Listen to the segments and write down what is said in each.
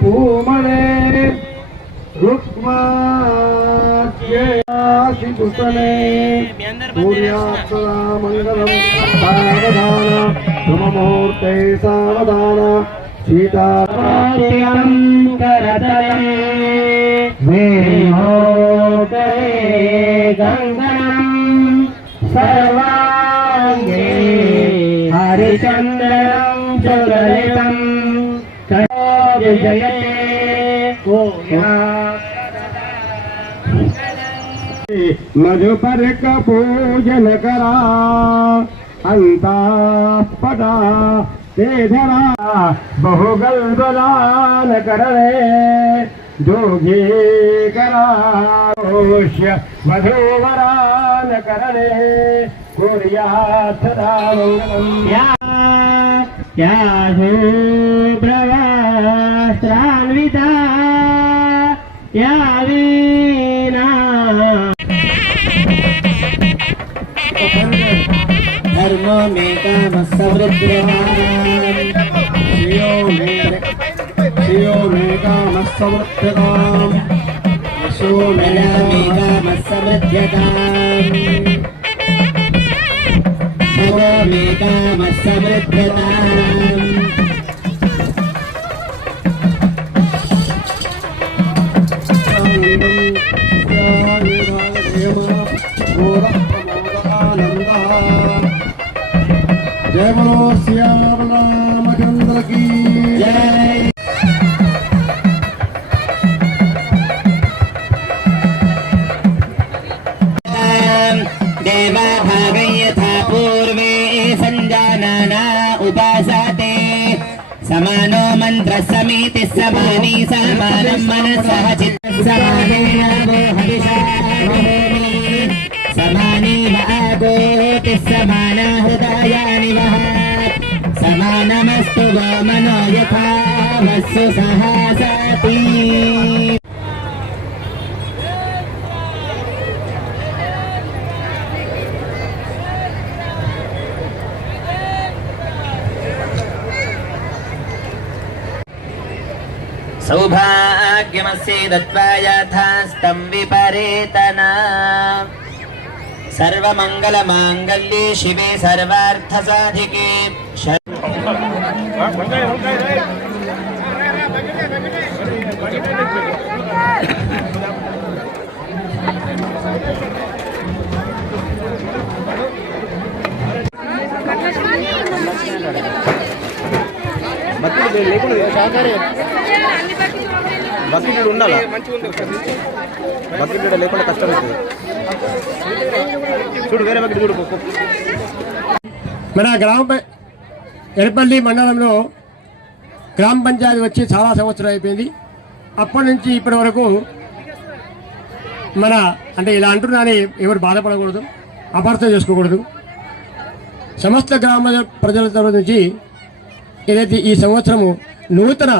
पूमणे रुक्माशुतने सूर्याक्षरा मंगलम सावधान शुभमुहूर्ते सावधान सीताराम करतले वेणोदरे गंगनम सर्वांगे हरिचंद्रम सुललितम जयते मधुपर का पूजन करा अंता पटा ते धरा बहुगल बलान करे जोगी करा वधूवरान करे कुर्या सदा क्या शुभ्रवस्त्रान्विता या वीणा धर्म में काम श्रियो में काम समृद्धताम यशो में काम समृद्धताम में काम समृद्धताम जय बोलो श्याम रामचंद्र की जय। देवा भागं यथा पूर्वे संजानना उपासते समानो मंत्र समिति समानी समानं मनसः चित्तः समानेन हविषा समानी वागोति समाना हृदयानि वः समानमस्तु वो मनो यथा वस्सु सहसति। सौभाग्यमस्य दत्वा यथास्तं विपरेतना सर्वमंगलमांगल्ये शिवे सर्वार्थसाधिके బకెట్ ఉండాలి బకెట్ లేకుండా కష్టమవుతుంది చూడు వేరే బకెట్ చూడు మన ఎడపల్లి మండలంలో గ్రామ పంచాయతీ వచ్చి చాలా సంవత్సరం అయిపోయింది. అప్పటి నుంచి ఇప్పటి వరకు మన అంటే ఇలా అంటున్నాని ఎవరు బాధపడకూడదు, అపార్థం చేసుకోకూడదు. సమస్త గ్రామ ప్రజల తరఫు నుంచి ఏదైతే ఈ సంవత్సరము నూతన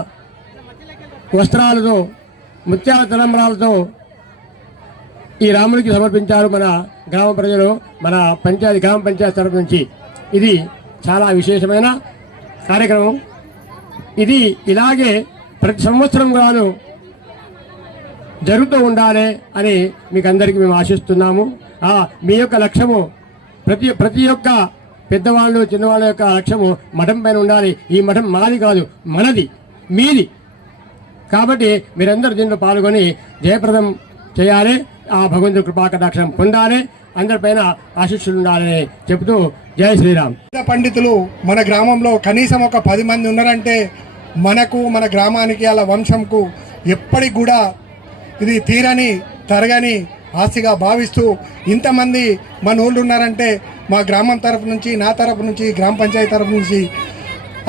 వస్త్రాలతో ముత్యాల తలంబ్రాలతో ఈ రాముడికి సమర్పించారు మన గ్రామ ప్రజలు, మన గ్రామ పంచాయతీ తరఫు నుంచి. ఇది చాలా విశేషమైన కార్యక్రమం. ఇది ఇలాగే ప్రతి సంవత్సరం గాను జరుగుతూ ఉండాలి అని మీకు అందరికీ మేము ఆశిస్తున్నాము. మీ యొక్క లక్ష్యము ప్రతి ఒక్క పెద్దవాళ్ళు చిన్నవాళ్ళ యొక్క లక్ష్యము మఠం పైన ఉండాలి. ఈ మఠం మాది కాదు, మనది, మీది. కాబట్టి మీరందరూ దీంట్లో పాల్గొని జయప్రదం చేయాలి. ఆ భగవంతుడి కృపాకటాక్షం పొందాలి, అందరిపైన ఆశీస్సులు ఉండాలని చెబుతూ జై శ్రీరామ్. పండితులు మన గ్రామంలో కనీసం ఒక 10 మంది ఉన్నారంటే మనకు, మన గ్రామానికి, అలా వంశంకు ఎప్పటికి కూడా ఇది తీరని తరగని ఆస్తిగా భావిస్తూ ఇంతమంది మన ఊళ్ళు ఉన్నారంటే మా గ్రామం తరఫు నుంచి, నా తరఫు నుంచి, గ్రామ పంచాయతీ తరఫు నుంచి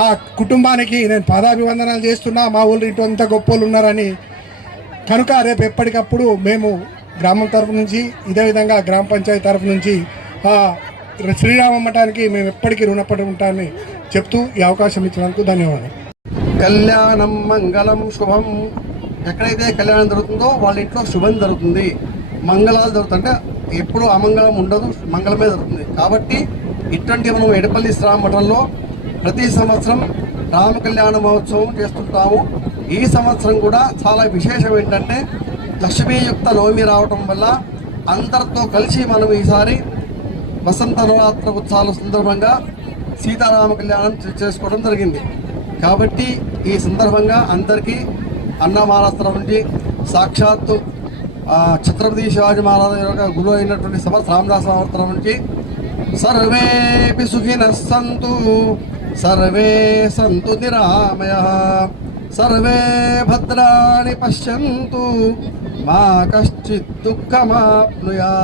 ఆ కుటుంబానికి నేను పాదాభివందనాలు చేస్తున్నా. మా ఊళ్ళో ఇంత గొప్పలు ఉన్నారని. కనుక రేపు ఎప్పటికప్పుడు మేము గ్రామం తరఫు నుంచి, ఇదే విధంగా గ్రామ పంచాయతీ తరఫు నుంచి శ్రీరామ మఠానికి మేము ఎప్పటికీ రుణపడి ఉంటామని చెప్తూ ఈ అవకాశం ఇచ్చినందుకు ధన్యవాదాలు. కళ్యాణం మంగళం శుభం. ఎక్కడైతే కళ్యాణం జరుగుతుందో వాళ్ళ ఇంట్లో శుభం జరుగుతుంది, మంగళాలు జరుగుతుంటే ఎప్పుడు అమంగళం ఉండదు, మంగళమే జరుగుతుంది. కాబట్టి ఇటువంటి మనం ఎడపల్లి శ్రీరామ మఠంలో ప్రతి సంవత్సరం రామ కళ్యాణ మహోత్సవం చేస్తుంటాము. ఈ సంవత్సరం కూడా చాలా విశేషం ఏంటంటే లక్ష్మీయుక్త నవమి రావటం వల్ల అందరితో కలిసి మనం ఈసారి వసంత నవరాత్రి ఉత్సవాల సందర్భంగా సీతారామ కళ్యాణం చేసుకోవడం జరిగింది. కాబట్టి ఈ సందర్భంగా అందరికీ అన్నమారాస్త్ర నుంచి సాక్షాత్తు ఛత్రపతి శివాజీ మహారాజు యొక్క గురువు అయినటువంటి రామదాస్ అవతారం నుంచి సర్వేపి సుఖినః సంతు సర్వే సంతు నిరామయః సర్వే భద్రాణి పశ్యంతు మా కశ్చిత్ దుఃఖమాప్నుయాత్.